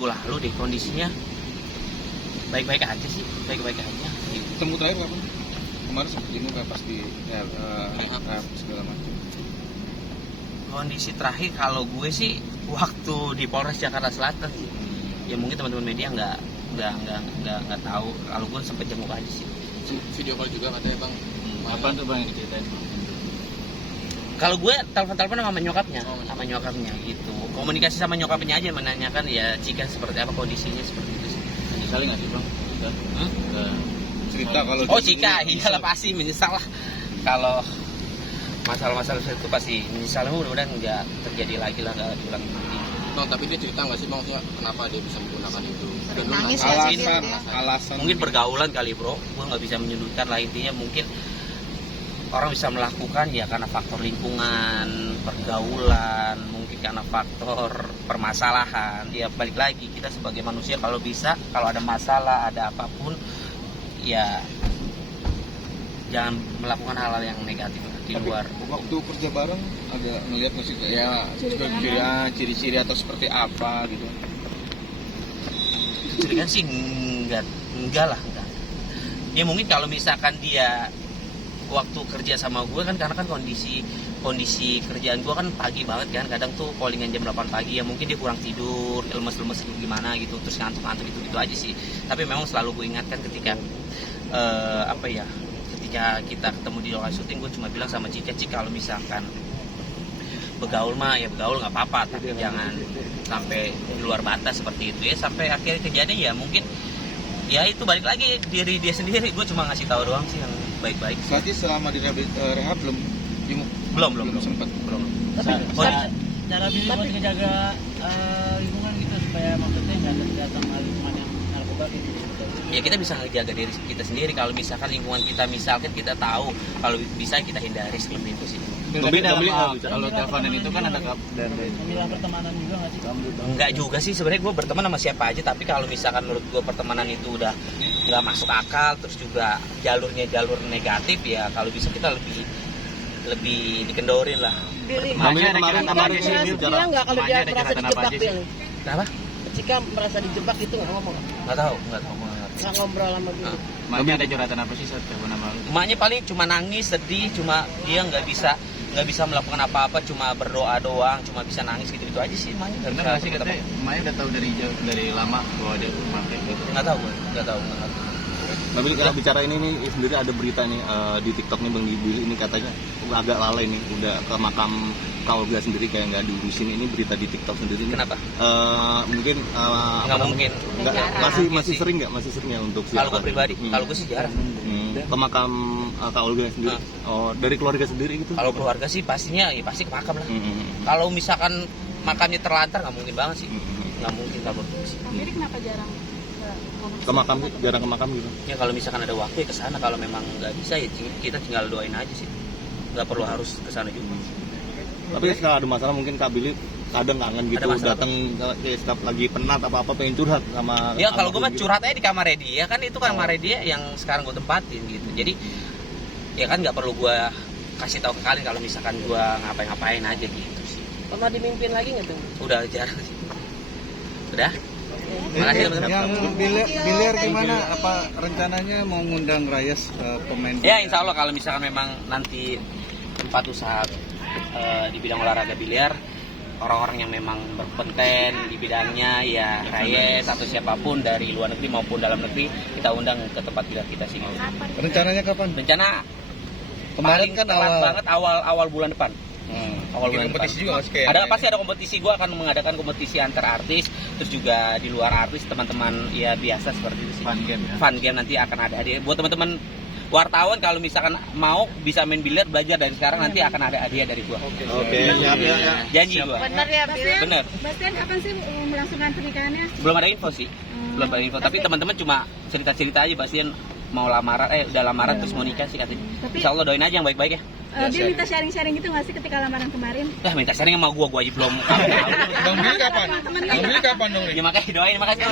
minggu lalu deh, kondisinya baik-baik aja sih, baik-baik aja. Ketemu terakhir kapan? Kemarin sempat jenguk nggak pas di segala macam. Kondisi terakhir kalau gue sih waktu di Polres Jakarta Selatan sih. Ya mungkin teman-teman media nggak tahu kalau gue sempet jenguk aja sih. Video call juga katanya bang. Apa tuh bang yang diceritain? Kalau gue telepon sama nyokapnya gitu. Komunikasi sama nyokapnya aja menanyakan ya Cika seperti apa kondisinya seperti itu sih. Menyesali nggak sih bang? Cerita kalau Cika, iyalah pasti menyesal lah. Kalau masalah-masalah itu pasti menyesal, mudah-mudahan nggak terjadi lagi lah, nggak diulang lagi. No, tapi dia cerita nggak sih maksudnya kenapa dia bisa menggunakan itu? Nangis alasan Mungkin pergaulan kali bro, gue nggak bisa menyudutkan lah, intinya mungkin orang bisa melakukan ya karena faktor lingkungan, pergaulan, mungkin karena faktor permasalahan. Ya balik lagi, kita sebagai manusia kalau bisa, kalau ada masalah, ada apapun, ya jangan melakukan hal-hal yang negatif di luar. Waktu kerja bareng agak ngelihat nggak sih ya ciri-ciri atau seperti apa gitu? Ciri kan sih enggak lah. Ya mungkin kalau misalkan dia waktu kerja sama gue kan, karena kan kondisi kerjaan gue kan pagi banget kan, kadang tuh callingan jam 8 pagi, ya mungkin dia kurang tidur, lemes-lemes gimana gitu, terus ngantuk gitu aja sih. Tapi memang selalu gue ingatkan ketika ketika kita ketemu di lokasi syuting, gue cuma bilang sama Cika, kalau misalkan begaul mah ya begaul nggak apa-apa, tapi jangan sampai di luar batas seperti itu ya. Sampai akhirnya kejadian ya mungkin ya itu balik lagi diri dia sendiri, gue cuma ngasih tahu doang sih yang baik-baik. Berarti selama di rehab belum sempat. Tapi cara Billy buat ngejaga lingkungan gitu supaya maksudnya jangan datang lingkungan yang narkoba gitu. Ya kita bisa ngejaga diri kita sendiri. Kalau misalkan lingkungan kita kita tahu, kalau bisa kita hindari sebelum itu sih. Tapi kalau teleponan itu kan ada Pemilihan pertemanan juga nggak sih? Enggak juga sih sebenarnya, gue berteman sama siapa aja, tapi kalau misalkan menurut gue pertemanan itu udah nggak masuk akal, terus juga jalur negatif, ya kalau bisa kita lebih dikendorin lah. Namanya kemarin sih bilang nggak kalau dia merasa dijebak dia. Kenapa? Jika merasa dijebak itu nggak ngomong. Nggak tahu. Nggak ngobrol sama Billy. Maknya ada curhatan apa sih saat telepon sama lu? Emaknya paling cuma nangis, sedih, cuma dia nggak bisa melakukan apa-apa, cuma berdoa doang, cuma bisa nangis gitu aja sih emaknya. Bener nggak sih katanya emaknya udah tahu dari lama bahwa dia mati gitu? Nggak tahu. Tapi kalau bicara ini nih sendiri ada berita nih di TikTok nih Bang Billy ini katanya agak lalai nih, udah ke makam keluarga sendiri kayak nggak diurusin. Ini berita di TikTok sendiri nih. Kenapa? Mungkin nggak mungkin. Masih sering ya untuk Kalau gue pribadi, kalau gue sih jarang. Ke makam keluarga sendiri. Oh, dari keluarga sendiri gitu. Kalau keluarga sih pastinya ya pasti ke makam lah. Kalau misalkan makamnya terlantar nggak mungkin banget sih. Nggak mungkin kalau sih. Jadi kenapa jarang jarang ke makam gitu? Ya kalau misalkan ada waktu ya ke sana, kalau memang nggak bisa ya kita tinggal doain aja sih. Nggak perlu harus ke sana juga. Tapi kalau ada masalah mungkin Kak Billy kadang kangen gitu, datang setiap lagi penat apa pengen curhat sama. Ya kalau gue mah curhat aja di kamarnya dia, kan itu kamar dia yang sekarang gue tempatin gitu. Jadi ya kan nggak perlu gue kasih tahu ke kalian kalau misalkan gue ngapain aja gitu sih. Pernah dimimpin lagi nggak tuh? Udah jarang sih. Udah. Makasih teman-teman. Yang biliar gimana? Apa rencananya mau ngundang Rayas pemain? Ya insya Allah kalau misalkan memang nanti tempat usaha di bidang olahraga biliar, orang-orang yang memang berkompeten di bidangnya ya Rayes atau siapapun dari luar negeri maupun dalam negeri, kita undang ke tempat biliar kita sini. Rencananya kapan? Rencana Kemarin kan awal bulan depan. Awal bulan kompetisi depan. juga Pasti ada kompetisi. Gue akan mengadakan kompetisi antar artis, terus juga di luar artis, teman-teman ya biasa seperti itu sih. Fun game nanti akan ada hadiah buat teman-teman wartawan. Kalau misalkan mau bisa main biliar, belajar dari sekarang, nanti akan ada hadiah dari gua. Oke. Siap ya. Janji gua. Bener ya Billy? Bener. Bastian kapan sih melangsungkan pernikahannya? Belum ada info sih. Belum ada info. Tapi teman-teman cuma cerita-cerita aja Bastian mau lamaran, udah lamaran terus mau nikah sih katanya. Insya Allah doain aja yang baik-baik ya. Dia minta sharing-sharing gitu nggak sih ketika lamaran kemarin? Minta sharing sama gua aja belum. Bang Billy kapan? Bang Billy kapan dong? Ya makanya doain, makasih.